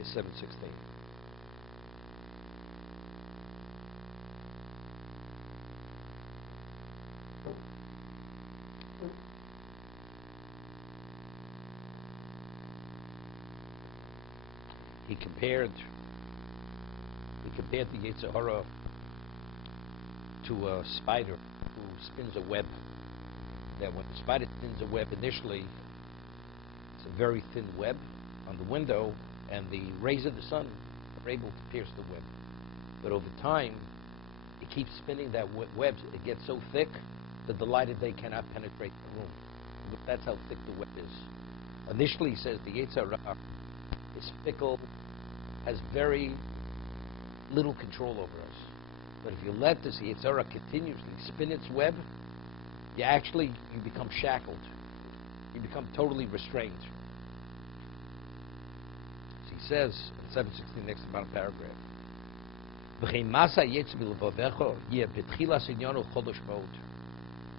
is 7:16. He compared the Yetzer Hara to a spider who spins a web. That when the spider spins a web initially, it's a very thin web on the window, and the rays of the sun are able to pierce the web. But over time, it keeps spinning that web. It gets so thick that the light of day cannot penetrate the room. That's how thick the web is. Initially, he says the Yetzer Hara is fickle, has very little control over us. But if you let this Yetzer Hara continuously spin its web, you become shackled. You become totally restrained. So he says in 7:16, next to the bottom paragraph,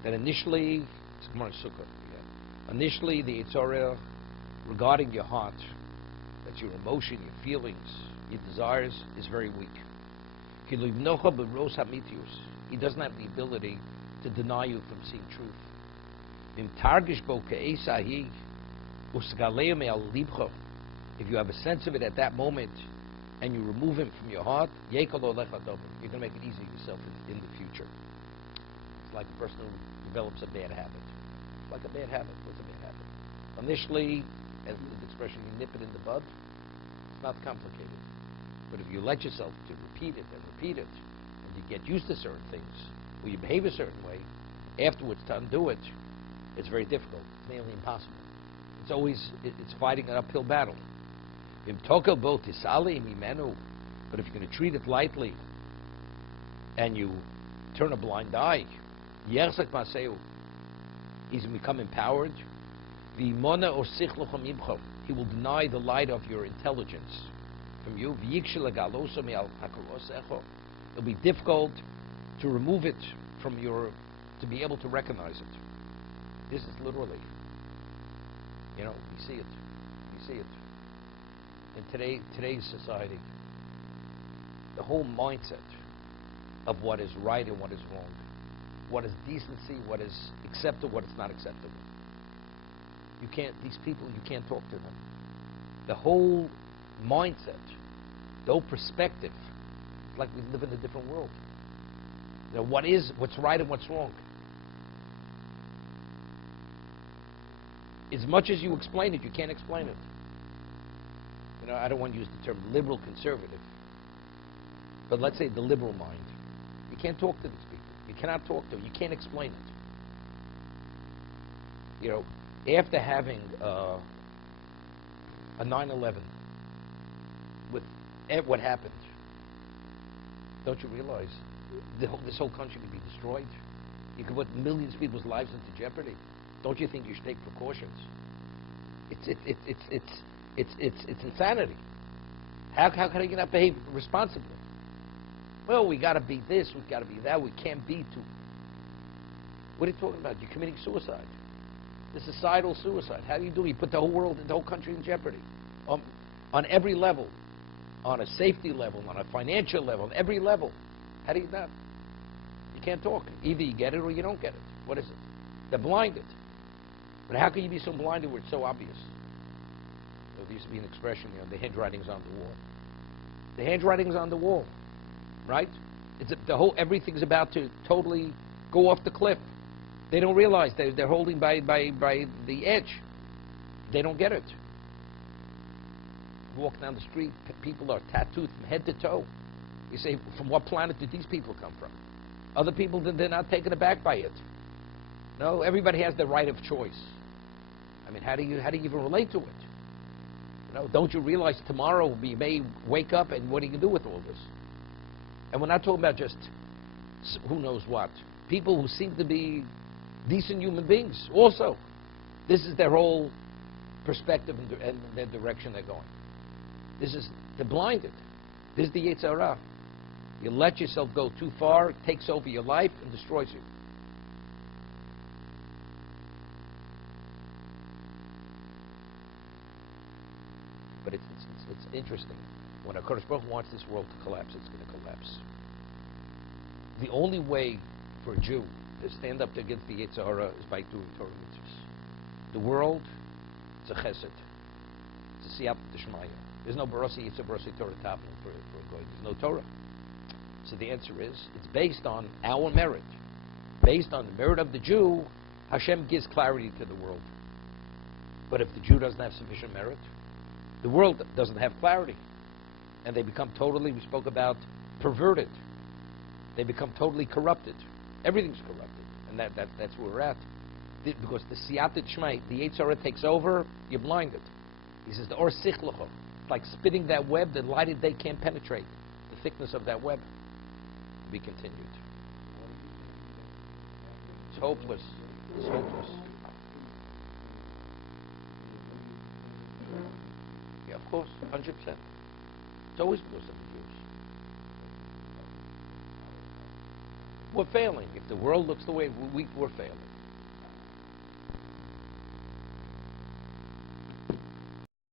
that initially, initially the Yetzer Hara regarding your heart, that's your emotion, your feelings, your desires, is very weak. He doesn't have the ability to deny you from seeing truth. If you have a sense of it at that moment and you remove him from your heart, you're going to make it easy for yourself in the future. It's like a person who develops a bad habit. It's like a bad habit. What's a bad habit? Initially, as the expression, you nip it in the bud. It's not complicated. But if you let yourself to repeat it, and you get used to certain things, or you behave a certain way, afterwards to undo it, it's very difficult. It's nearly impossible. It's fighting an uphill battle. But if you're going to treat it lightly, and you turn a blind eye, he's going to become empowered. He will deny the light of your intelligence from you. It'll be difficult to remove it from to be able to recognize it. This is literally, we see it. We see it. In today's society, the whole mindset of what is right and what is wrong, what is decency, what is acceptable, what is not acceptable. These people, you can't talk to them. The whole mindset, the whole perspective, it's like we live in a different world. What's right and what's wrong. As much as you explain it, you can't explain it. I don't want to use the term liberal conservative, but let's say the liberal mind. You can't talk to these people. You cannot talk to them. You can't explain it. After having a 9/11, with what happened, don't you realize this whole country could be destroyed? You could put millions of people's lives into jeopardy. Don't you think you should take precautions? It's insanity. How can you not behave responsibly? Well, we got to be this, we got to be that. We can't be too. What are you talking about? You're committing suicide. The societal suicide. How do you do it? You put the whole world and the whole country in jeopardy. On every level. On a safety level, on a financial level, on every level. How do you not? You can't talk. Either you get it or you don't get it. What is it? They're blinded. But how can you be so blinded where it's so obvious? There used to be an expression, the handwriting's on the wall. The handwriting's on the wall, right? Everything's about to totally go off the cliff. They don't realize they're holding by the edge. They don't get it. You walk down the street, people are tattooed from head to toe. You say, from what planet did these people come from? Other people, they're not taken aback by it. No, everybody has the right of choice. I mean, how do you even relate to it? Don't you realize tomorrow you may wake up and what are you going to do with all this? And we're not talking about just who knows what. People who seem to be decent human beings also. This is their whole perspective and their direction they're going. They're blinded. This is the Yetzer Hara. You let yourself go too far, it takes over your life and destroys you. But it's interesting. When HaKadosh Baruch Hu wants this world to collapse, it's going to collapse. The only way for a Jew to stand up against the Yetzer Hara is by doing Torah mitzvahs. The world, it's a chesed. It's a siyat d'shmaya. There's no barasi Yetzer barasi Torah tablet for a goy. There's no Torah. So the answer is, it's based on our merit. Based on the merit of the Jew, Hashem gives clarity to the world. But if the Jew doesn't have sufficient merit, the world doesn't have clarity. And they become totally, we spoke about, perverted. They become totally corrupted. Everything's corrupted. And that's where we're at. Because the siyata d'shmai, the Yetzer Hara takes over, you're blinded. He says, the or sichlocho. It's like spitting that web that light of day can't penetrate. The thickness of that web. To be continued. It's hopeless. It's hopeless. Yeah, of course, 100%. It's always because of the Jews. We're failing. If the world looks the way we're failing.